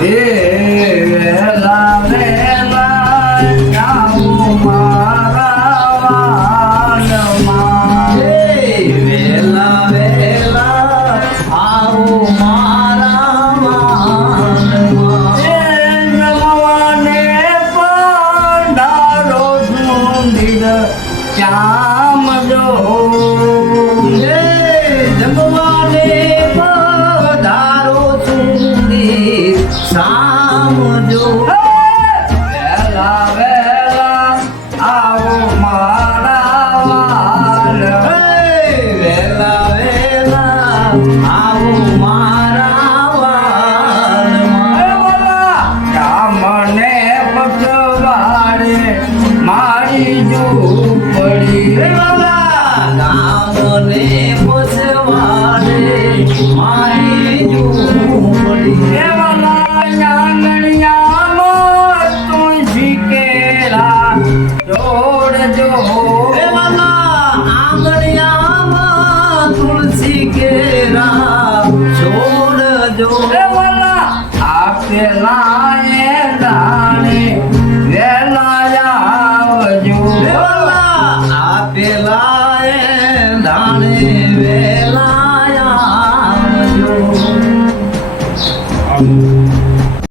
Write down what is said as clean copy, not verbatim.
વેલા વેલા આવું મારા વાલમાં વેલા વેલા આવું મારા વાલમાં નમવાને પંડારો સુંદર શ્યામ જો જમવાને પધારો સુંદર સામજો વેલા વેલા આવું મારા વાલ વેલા વેલા આવું મારા વાલમાં કામને પકવાડે મારી ઝૂંપડી ગામને પોસવાડે મારી ઝૂંપડી આંગણિયામાં તુલસી કેળા જોડજો આંગણિયામાં તુલસી કેરા છોડજો આપેલા એ દાણે વેલા આવજો આપેલા એ દાણે વેલા આવજો